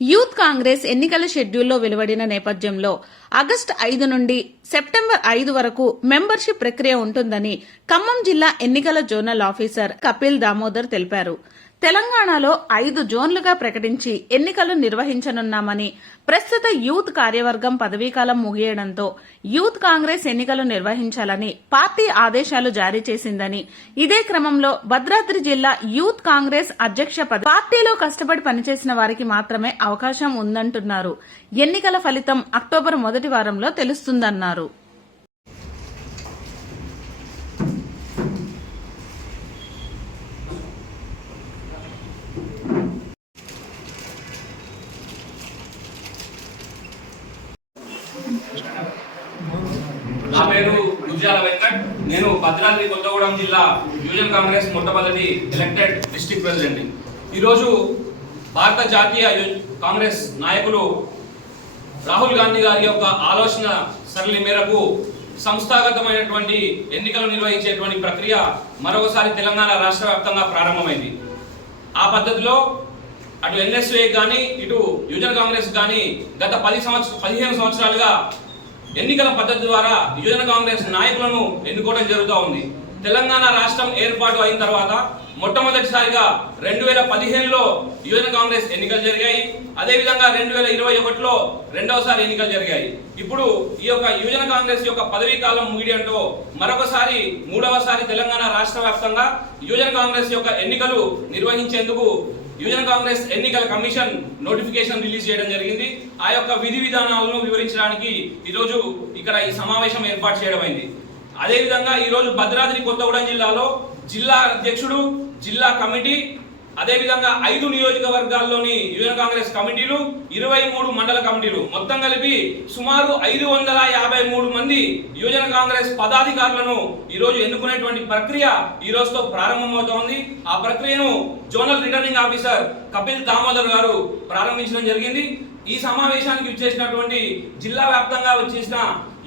Youth Congress ఎన్నికల షెడ్యూల్లో వెలువడిన నేపథ్యంలో ఆగస్టు ఐదు నుండి సెప్టెంబర్ ఐదు వరకు మెంబర్షిప్ ప్రక్రియ ఉంటుందని ఖమ్మం జిల్లా ఎన్నికల జోనల్ ఆఫీసర్ కపిల్ దామోదర్ తెలిపారు. తెలంగాణలో ఐదు జోన్లుగా ప్రకటించి ఎన్నికలు నిర్వహించనున్నామని ప్రస్తుత యూత్ కార్యవర్గం పదవీకాలం ముగియడంతో యూత్ కాంగ్రెస్ ఎన్నికలు నిర్వహించాలని పార్టీ ఆదేశాలు జారీ చేసిందని ఇదే క్రమంలో భద్రాద్రి జిల్లా యూత్ కాంగ్రెస్ అధ్యక్ష పద పార్టీలో కష్టపడి పనిచేసిన వారికి మాత్రమే అవకాశం ఉందంటున్నారు. ఎన్నికల ఫలితం అక్టోబర్ మొదటి వారంలో తెలుస్తుందన్నారు. నా పేరు గుజ్జాల వెంకట్. నేను భద్రాద్రి కొత్తగూడెం జిల్లా యూజన్ కాంగ్రెస్ మొట్టమొదటి ఎలక్టెడ్ డిస్టిక్ ప్రెసిడెంట్ ఈరోజు భారత జాతీయ కాంగ్రెస్ నాయకులు రాహుల్ గాంధీ గారి యొక్క ఆలోచన సరళి మేరకు సంస్థాగతమైనటువంటి ఎన్నికలు నిర్వహించేటువంటి ప్రక్రియ మరొకసారి తెలంగాణ రాష్ట్ర వ్యాప్తంగా ప్రారంభమైంది. ఆ పద్ధతిలో అటు ఎన్ఎస్ఏ కానీ ఇటు యువజన కాంగ్రెస్ కానీ గత పది సంవత్సర పదిహేను సంవత్సరాలుగా ఎన్నికల పద్ధతి ద్వారా యువజన కాంగ్రెస్ నాయకులను ఎన్నుకోవడం జరుగుతూ ఉంది. తెలంగాణ రాష్ట్రం ఏర్పాటు అయిన తర్వాత మొట్టమొదటిసారిగా రెండు వేల పదిహేనులో యువజన కాంగ్రెస్ ఎన్నికలు జరిగాయి. అదేవిధంగా రెండు వేల ఇరవై ఒకటిలో రెండవసారి ఎన్నికలు జరిగాయి. ఇప్పుడు ఈ యొక్క యువజన కాంగ్రెస్ యొక్క పదవీ కాలం ముగియడంతో మరొకసారి మూడవసారి తెలంగాణ రాష్ట్ర వ్యాప్తంగా యువజన కాంగ్రెస్ యొక్క ఎన్నికలు నిర్వహించేందుకు యువజన కాంగ్రెస్ ఎన్నికల కమిషన్ నోటిఫికేషన్ రిలీజ్ చేయడం జరిగింది. ఆ యొక్క విధి విధానాలను వివరించడానికి ఈరోజు ఇక్కడ ఈ సమావేశం ఏర్పాటు చేయడం అయింది. అదేవిధంగా ఈరోజు భద్రాద్రి కొత్తగూడెం జిల్లాలో జిల్లా అధ్యక్షుడు జిల్లా కమిటీ అదేవిధంగా ఐదు నియోజకవర్గాల్లోని యువజన కాంగ్రెస్ కమిటీలు ఇరవై మూడు మండల కమిటీలు. మొత్తం కలిపి సుమారు ఐదు వందల యాభై మూడు మంది యువజన కాంగ్రెస్ పదాధికారులను ఈరోజు ఎన్నుకునేటువంటి ప్రక్రియ ఈ రోజుతో ప్రారంభమవుతోంది. ఆ ప్రక్రియను zonal returning officer Kapil Damodar గారు ప్రారంభించడం జరిగింది. ఈ సమావేశానికి వచ్చేసినటువంటి జిల్లా వ్యాప్తంగా వచ్చేసిన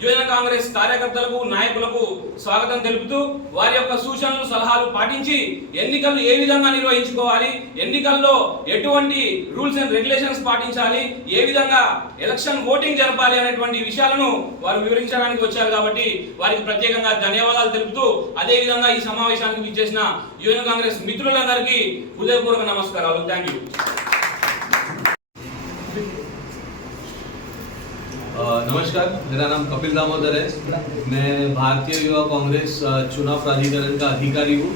యువజన కాంగ్రెస్ కార్యకర్తలకు నాయకులకు స్వాగతం తెలుపుతూ వారి యొక్క సూచనలు సలహాలు పాటించి ఎన్నికలు ఏ విధంగా నిర్వహించుకోవాలి ఎన్నికల్లో ఎటువంటి రూల్స్ అండ్ రెగ్యులేషన్స్ పాటించాలి ఏ విధంగా ఎలక్షన్ ఓటింగ్ జరపాలి అనేటువంటి విషయాలను వారు వివరించడానికి వచ్చారు కాబట్టి వారికి ప్రత్యేకంగా ధన్యవాదాలు తెలుపుతూ అదే విధంగా ఈ సమావేశానికి విచ్చేసిన యువజన కాంగ్రెస్ మిత్రులందరికీ హృదయపూర్వక నమస్కారాలు. థ్యాంక్ యూ नमस्कार मेरा नाम कपिल दामोदर है। मैं भारतीय युवा कांग्रेस चुनाव प्राधिकरण का अधिकारी हूँ।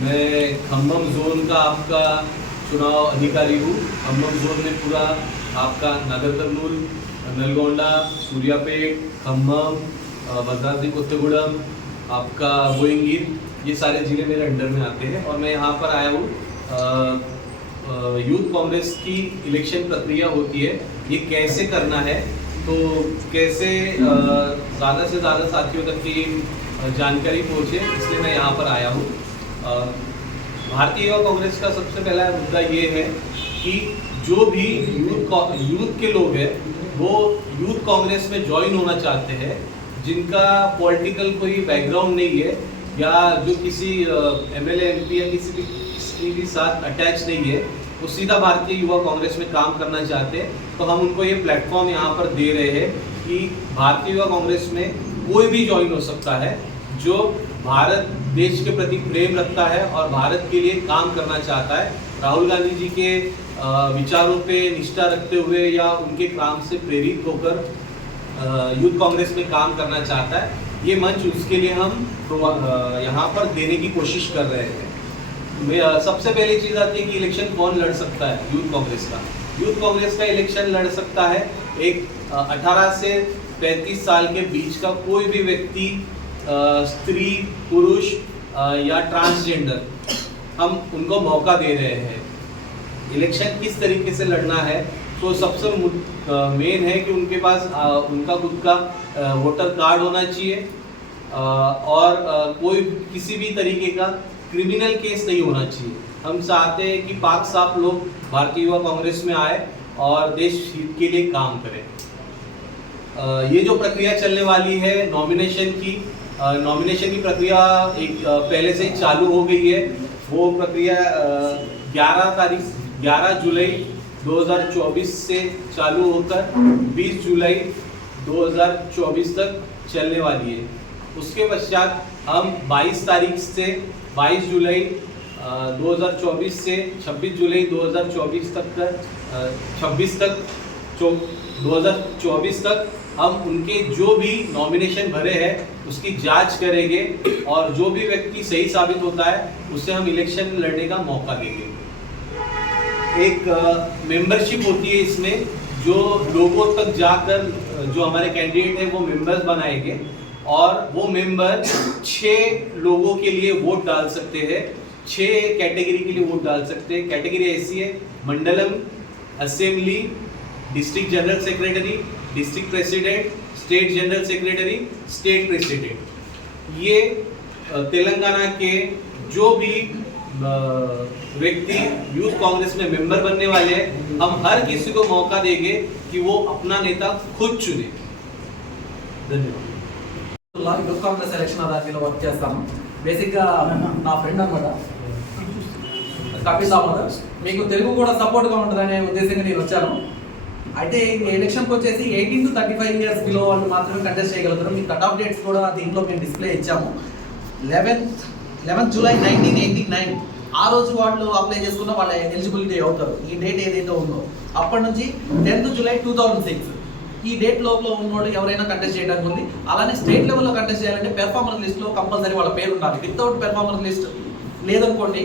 मैं खम्भम जोन का आपका चुनाव अधिकारी हूँ। खम्भम जोन में पूरा आपका नगर कर्नूल नलगोंडा सूर्यापेट खम्भम अ, भद्राद्री कोत्तेगुड़म आपका बोइंगिर ये सारे ज़िले मेरे अंडर में आते हैं। और मैं यहाँ पर आया हूँ। यूथ कांग्रेस की इलेक्शन प्रक्रिया होती है। ये कैसे करना है? तो कैसे ज़्यादा से ज़्यादा साथियों तक की जानकारी पहुँचे, इसलिए मैं यहाँ पर आया हूँ। भारतीय युवा कांग्रेस का सबसे पहला मुद्दा ये है कि जो भी यूथ यूथ के लोग हैं, वो यूथ कांग्रेस में ज्वाइन होना चाहते हैं, जिनका पॉलिटिकल कोई बैकग्राउंड नहीं है या जो किसी एम एल या किसी भी किसी भी साथ अटैच नहीं है, वो सीधा भारतीय युवा कांग्रेस में काम करना चाहते हैं तो हम उनको ये प्लेटफॉर्म यहाँ पर दे रहे हैं कि भारतीय युवा कांग्रेस में कोई भी ज्वाइन हो सकता है, जो भारत, देश के प्रति प्रेम रखता है और भारत के लिए काम करना चाहता है। राहुल गांधी जी के विचारों पे निष्ठा रखते हुए या उनके काम से प्रेरित होकर यूथ कांग्रेस में काम करना चाहता है ये मंच उसके लिए हम यहाँ पर देने की कोशिश कर रहे हैं। सबसे पहली चीज़ आती है कि इलेक्शन कौन लड़ सकता है? यूथ कांग्रेस का। यूथ कांग्रेस का इलेक्शन लड़ सकता है एक अ, 18 से 35 साल के बीच का कोई भी व्यक्ति स्त्री पुरुष या ट्रांसजेंडर हम उनको मौका दे रहे हैं। इलेक्शन किस तरीके से लड़ना है? तो सबसे मेन है कि उनके पास अ, उनका खुद का वोटर कार्ड होना चाहिए। और अ, कोई किसी भी तरीके का क्रिमिनल केस नहीं होना चाहिए। हम चाहते हैं कि पाक साफ़ लोग भारतीय युवा कांग्रेस में आए और देश हित के लिए काम करें। अ, ये जो प्रक्रिया चलने वाली है नॉमिनेशन की नॉमिनेशन की प्रक्रिया एक पहले से ही चालू हो गई है। वो प्रक्रिया ग्यारह तारीख 11 जुलाई 2024 से चालू होकर 20 जुलाई 2024 तक चलने वाली है। उसके पश्चात हम 22 तारीख से 22 जुलाई अ, 2024 से 26 जुलाई 2024 तक का अ, 26 तक चौ 2024 तक हम उनके जो भी नॉमिनेशन भरे हैं उसकी जाँच करेंगे और जो भी व्यक्ति सही साबित होता है उसे हम इलेक्शन लड़ने का मौका देंगे। एक मेंबरशिप होती है इसमें, जो लोगों तक जाकर जो हमारे कैंडिडेट हैं, वो मेंबर्स बनाएँगे और वो मेंबर छः लोगों के लिए वोट डाल सकते हैं। छः कैटेगरी के लिए वोट डाल सकते हैं। कैटेगरी ऐसी है, mandalam assembly district general secretary district president state general secretary state president ये तेलंगाना के जो भी व्यक्ति यूथ कांग्रेस में मेंबर बनने वाले हैं हम हर किसी को मौका देंगे कि वो अपना नेता खुद चुने धन्यवाद యూత్ కాంగ్రెస్ ఎలక్షన్ అథారిటీలో వర్క్ చేస్తాను బేసిక్గా నా ఫ్రెండ్ అనమాట కపిల్ దామోదర్ మీకు తెలుగు కూడా సపోర్ట్గా ఉంటుందనే ఉద్దేశంగా నేను వచ్చాను అయితే ఈ ఎలక్షన్కి వచ్చేసి eighteen to thirty five years below వాళ్ళు మాత్రమే కంటెస్ట్ చేయగలుగుతారు మీ కట్ ఆఫ్ డేట్స్ కూడా దీంట్లో మేము డిస్ప్లే ఇచ్చాము eleventh eleventh July nineteen eighty nine. ఆ రోజు వాళ్ళు అప్లై చేసుకున్న వాళ్ళ ఎలిజిబిలిటీ అవుతారు. ఈ డేట్ ఏదైతే ఉందో. అప్పటి నుంచి tenth July two thousand six. ఈ డేట్ లోపల ఉన్నోళ్ళు ఎవరైనా కంటెస్ట్ చేయడానికి ఉంది. అలానే స్టేట్ లెవెల్లో కంటెస్ట్ చేయాలంటే పెర్ఫార్మన్స్ లిస్ట్లో కంపల్సరీ వాళ్ళ పేరు ఉండాలి. వితౌట్ పెర్ఫార్మెన్స్ లిస్ట్ లేదనుకోండి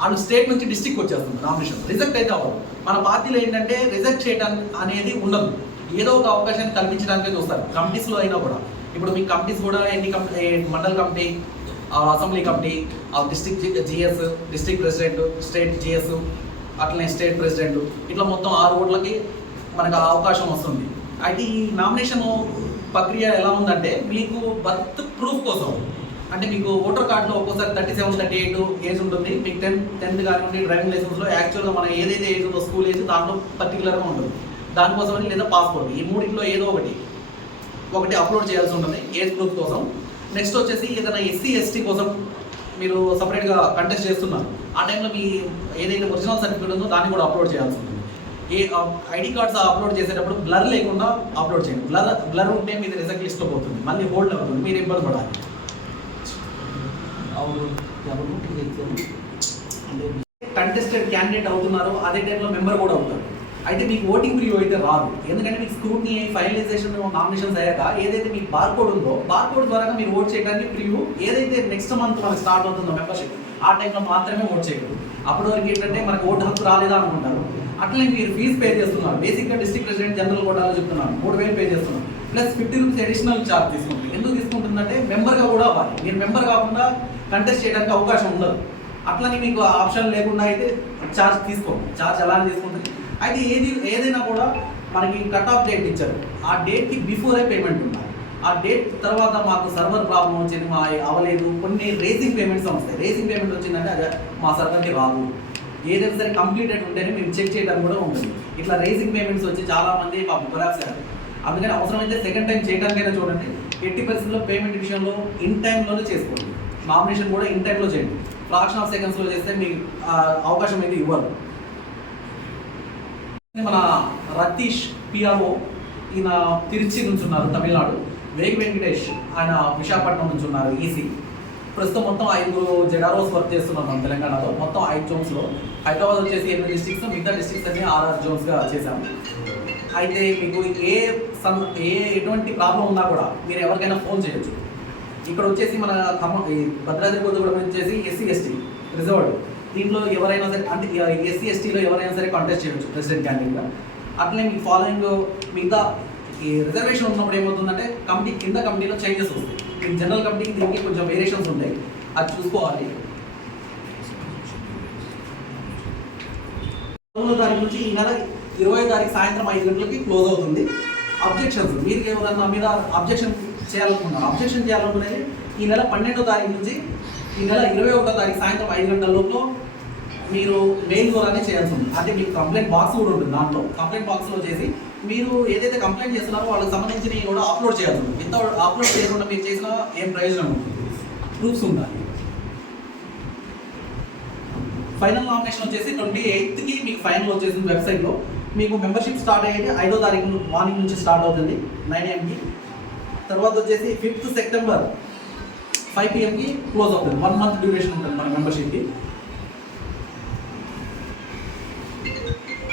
వాళ్ళు స్టేట్ నుంచి డిస్టిక్ వచ్చేస్తుంది నామినేషన్ రిజెక్ట్ అయితే అవ్వదు. మన పార్టీలో ఏంటంటే రిజెక్ట్ చేయడం అనేది ఉండదు. ఏదో ఒక అవకాశాన్ని కల్పించడానికే చూస్తారు. కమిటీస్లో అయినా కూడా. ఇప్పుడు మీ కమిటీస్ కూడా ఎన్ని committee mandal committee assembly committee district GS district president state GS అట్లనే స్టేట్ ప్రెసిడెంట్ ఇట్లా మొత్తం ఆరు ఓట్లకి మనకు ఆ అవకాశం వస్తుంది. అయితే ఈ నామినేషన్ ప్రక్రియ ఎలా ఉందంటే మీకు బర్త్ ప్రూఫ్ కోసం అంటే మీకు ఓటర్ కార్డులో ఒక్కోసారి thirty seven thirty eight age ఉంటుంది మీకు టెన్త్ టెన్త్ కానివ్వండి డ్రైవింగ్ లైసెన్స్లో యాక్చువల్గా మనం ఏదైతే ఏజ్ ఉందో స్కూల్ ఏజ్ దాంట్లో పర్టికులర్గా ఉంటుంది. దానికోసం లేదా పాస్పోర్ట్ ఈ మూడింటిలో ఏదో ఒకటి ఒకటి అప్లోడ్ చేయాల్సి ఉంటుంది ఏజ్ ప్రూఫ్ కోసం. నెక్స్ట్ వచ్చేసి ఏదైనా ఎస్సీ ఎస్టీ కోసం మీరు సపరేట్గా కంటెస్ట్ చేస్తున్నారు. ఆ టైంలో మీ ఏదైతే ఒరిజినల్ సర్టిఫికేట్ ఉందో దాన్ని కూడా అప్లోడ్ చేయాల్సి ఉంటుంది. ఏ ఐడి కార్డ్స్ అప్లోడ్ చేసేటప్పుడు బ్లర్ లేకుండా అప్లోడ్ చేయండి. బ్లర్ బ్లర్ ఉంటే మీది రిజెక్ట్ లిస్ట్లో పోతుంది. మళ్ళీ హోల్డ్ అవుతుంది. మీరు ఇబ్బంది పడాలి. కంటెస్టెడ్ క్యాండిడేట్ అవుతున్నారు. అదే టైంలో మెంబర్ కూడా అవుతారు. అయితే మీకు ఓటింగ్ ప్రివ్యూ అయితే రాదు. ఎందుకంటే మీకు స్క్రూట్నీ ఫైనలైజేషన్ నామినేషన్స్ అయ్యాక ఏదైతే మీకు బార్కోడ్ ఉందో బార్కోడ్ ద్వారా మీరు ఓట్ చేయడానికి ప్రివ్యూ ఏదైతే నెక్స్ట్ మంత్ మనకి స్టార్ట్ అవుతుందో మెంబర్షిప్ ఆ టైంలో మాత్రమే ఓట్ చేయగలరు. అప్పటి వరకు ఏంటంటే మనకు ఓటు హక్కు రాలేదా అనుకుంటారు. అట్లనే మీరు ఫీజు పే చేస్తున్నారు. బేసిక్గా డిస్ట్రిక్ట్ ప్రెసిడెంట్ జనరల్ కోటాలో చెప్తున్నాను మూడు వేలు పే చేస్తున్నారు. Plus fifty rupees additional charge తీసుకుంటుంది. ఎందుకు తీసుకుంటుందంటే మెంబర్గా కూడా అవ్వాలి. మీరు మెంబర్ కాకుండా కంటెస్ట్ చేయడానికి అవకాశం ఉండదు. అట్లని మీకు ఆప్షన్ లేకుండా అయితే ఛార్జ్ తీసుకోండి. ఛార్జ్ అలానే తీసుకుంటుంది. అయితే ఏది ఏదైనా కూడా మనకి కట్ ఆఫ్ డేట్ ఇచ్చారు. ఆ డేట్కి బిఫోరే పేమెంట్ ఉండాలి. ఆ డేట్ తర్వాత మాకు సర్వర్ ప్రాబ్లం వచ్చింది మా అవ్వలేదు కొన్ని రేసింగ్ పేమెంట్స్ వస్తాయి. రేసింగ్ పేమెంట్ వచ్చిందంటే అది మా సర్వర్కి రాదు. ఏదైనా సరే కంప్లీటెడ్ ఉంటేనే మేము చెక్ చేయడం కూడా ఉంటుంది. ఇట్లా రేసింగ్ పేమెంట్స్ వచ్చి చాలా మంది పాపం కొలాప్స్ అందుకని అవసరమైతే సెకండ్ టైం చేయడానికైనా చూడండి. ఎట్టి పరిస్థితుల్లో పేమెంట్ విషయంలో ఇన్ టైంలోనే చేసుకోండి. నామినేషన్ కూడా ఇన్ టైంలో చేయండి. ఫ్రాక్షన్ ఆఫ్ సెకండ్స్లో చేస్తే మీకు అవకాశం అయితే ఇవ్వరు మన రతీష్ పిఆర్ఓ ఈయన తిరుచి నుంచి ఉన్నారు తమిళనాడు. వేగ్ వెంకటేష్ ఆయన విశాఖపట్నం నుంచి ఉన్నారు ఈసీ. ప్రస్తుతం మొత్తం ఐదు జెడారోస్ వర్క్ చేస్తున్నారు మన తెలంగాణలో. మొత్తం ఐదు జోన్స్లో హైదరాబాద్ వచ్చేసి ఎనిమిది డిస్ట్రిక్ట్స్ మిగతా డిస్ట్రిక్ట్స్ అన్ని ఆర్ఆర్ జోన్స్గా చేశాము. అయితే మీకు ఏ సన్ ఏ ఎటువంటి ప్రాబ్లం ఉన్నా కూడా మీరు ఎవరికైనా ఫోన్ చేయొచ్చు. ఇక్కడ వచ్చేసి మన ఖమ్మం ఈ భద్రాద్రి కొత్తగూడెం వచ్చేసి ఎస్సీ ఎస్టీ రిజర్వ్డ్. దీంట్లో ఎవరైనా సరే అంటే ఎస్సీ ఎస్టీలో ఎవరైనా సరే కాంటెస్ట్ చేయవచ్చు ప్రెసిడెంట్ క్యాండిడేట్గా అట్లనే మీకు ఫాలోయింగ్ మిగతా ఈ రిజర్వేషన్ ఉన్నప్పుడు ఏమవుతుందంటే కమిటీ కింద కమిటీలో చేంజెస్ వస్తాయి. జనరల్ కమిటీకి దీనికి కొంచెం వేరియేషన్స్ ఉంటాయి. అది చూసుకోవాలి. పదమూడో తారీఖు నుంచి ఈ నెల ఇరవై తారీఖు సాయంత్రం ఐదు గంటలకి క్లోజ్ అవుతుంది. అబ్జెక్షన్స్ మీరు ఎవరన్నా మీద అబ్జెక్షన్ చేయాలనుకున్నారు అబ్జెక్షన్ చేయాలనుకునేది ఈ నెల పన్నెండో తారీఖు నుంచి ఈ నెల ఇరవై ఒకటో తారీఖు సాయంత్రం ఐదు గంటల లోపు మీరు మెయిల్ ద్వారానే చేయాల్సి ఉంది. అంటే మీకు కంప్లైంట్ బాక్స్ కూడా ఉంటుంది దాంట్లో. కంప్లైంట్ బాక్స్లో చేసి మీరు ఏదైతే కంప్లైంట్ చేస్తున్నారో వాళ్ళకి సంబంధించి కూడా అప్లోడ్ చేయాల్సి ఉంది. వితౌట్ అప్లోడ్ చేయకుండా మీరు చేసిన ఏం ప్రయోజనం ఉంటుంది ప్రూఫ్స్ ఉండాలి. ఫైనల్ నామినేషన్ వచ్చేసి ట్వంటీ ఎయిత్కి మీకు ఫైనల్ వచ్చేసింది వెబ్సైట్లో మీకు మెంబర్షిప్ స్టార్ట్ అయ్యేది ఐదో తారీఖు మార్నింగ్ నుంచి స్టార్ట్ అవుతుంది. నైన్ ఏఎంకి తర్వాత వచ్చేసి ఫిఫ్త్ సెప్టెంబర్ ఫైవ్ పిఎంకి క్లోజ్ అవుతుంది. వన్ మంత్ డ్యూరేషన్ ఉంటుంది మన మెంబర్షిప్కి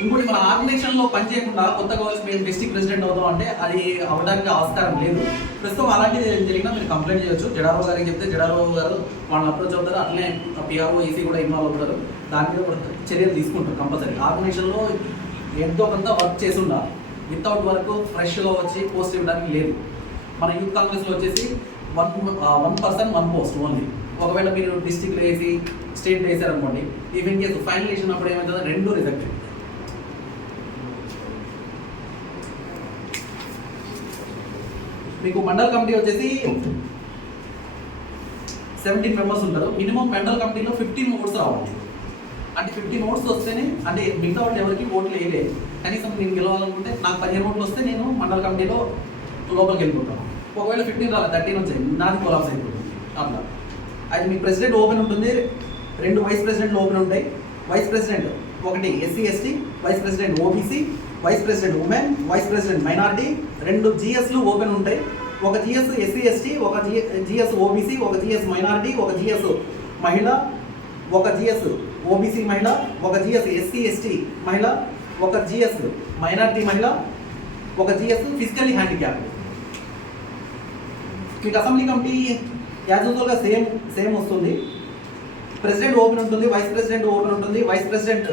ఇంకోటి మన ఆర్గనైజేషన్లో పనిచేయకుండా కొత్తగా వచ్చి మేము డిస్ట్రిక్ట్ ప్రెసిడెంట్ అవుతాం అంటే అది అవడానికి ఆస్కారం లేదు. ప్రస్తుతం అలాంటిది జరిగినా మీరు కంప్లైంట్ చేయొచ్చు. జడారావు గారికి చెప్తే జడారావు గారు వాళ్ళని అప్రోచ్ అవుతారు. అట్లనే పిఆర్ఓ ఈసీ కూడా ఇన్వాల్వ్ అవుతారు. దాని మీద కూడా చర్యలు తీసుకుంటారు కంపల్సరీ. ఆర్గనైజేషన్లో ఎంతో కొంత వర్క్ చేసిండా వితౌట్ వర్క్ ఫ్రెష్గా వచ్చి పోస్ట్ ఇవ్వడానికి లేదు. మన యూత్ కాంగ్రెస్లో వచ్చేసి one one person one post only ఒకవేళ మీరు డిస్ట్రిక్ట్లో వేసి స్టేట్ వేసారనుకోండి ఈవెన్ కేసు ఫైనల్ వేసినప్పుడు ఏమవుతుందో రెండు రిజెక్ట్ మీకు మండల్ కమిటీ వచ్చేసి సెవెంటీన్ మెంబర్స్ ఉంటారు. మినిమం మండల్ కమిటీలో ఫిఫ్టీన్ ఓట్స్ రావాలి. అంటే ఫిఫ్టీన్ ఓట్స్ వస్తేనే అంటే మిగతా వాళ్ళు ఎవరికి ఓట్లు వేయలేదు. కనీసం నేను గెలవాలనుకుంటే నాకు పదిహేను ఓట్లు వస్తే నేను మండల కమిటీలో లోపలికి వెళ్ళిపోతాను. ఒకవేళ ఫిఫ్టీన్ రాలేదు థర్టీన్ వచ్చాయి. నాది కొలాప్స్ అయిపోతుంది. అట్లా అది మీ ప్రెసిడెంట్ ఓపెన్ ఉంటుంది. రెండు వైస్ ప్రెసిడెంట్లు ఓపెన్ ఉంటాయి. వైస్ ప్రెసిడెంట్ ఒకటి SC ST vice president OBC vice president women vice president minority రెండు జిఎస్లు ఓపెన్ ఉంటాయి. ఒక జిఎస్ ఎస్సీ ఎస్టీ ఒక జిఎస్ ఓబీసీ ఒక జిఎస్ మైనారిటీ ఒక జిఎస్ మహిళ ఒక జిఎస్ ఓబీసీ మహిళ ఒక జిఎస్ ఎస్సీ ఎస్టీ మహిళ ఒక జిఎస్ మైనారిటీ మహిళ ఒక జిఎస్ ఫిజికలీ హ్యాండిక్యాప్ మీకు అసెంబ్లీ కమిటీ యాజ్ యూజువల్గా సేమ్ సేమ్ వస్తుంది. ప్రెసిడెంట్ ఓపెన్ ఉంటుంది వైస్ ప్రెసిడెంట్ ఓపెన్ ఉంటుంది వైస్ ప్రెసిడెంట్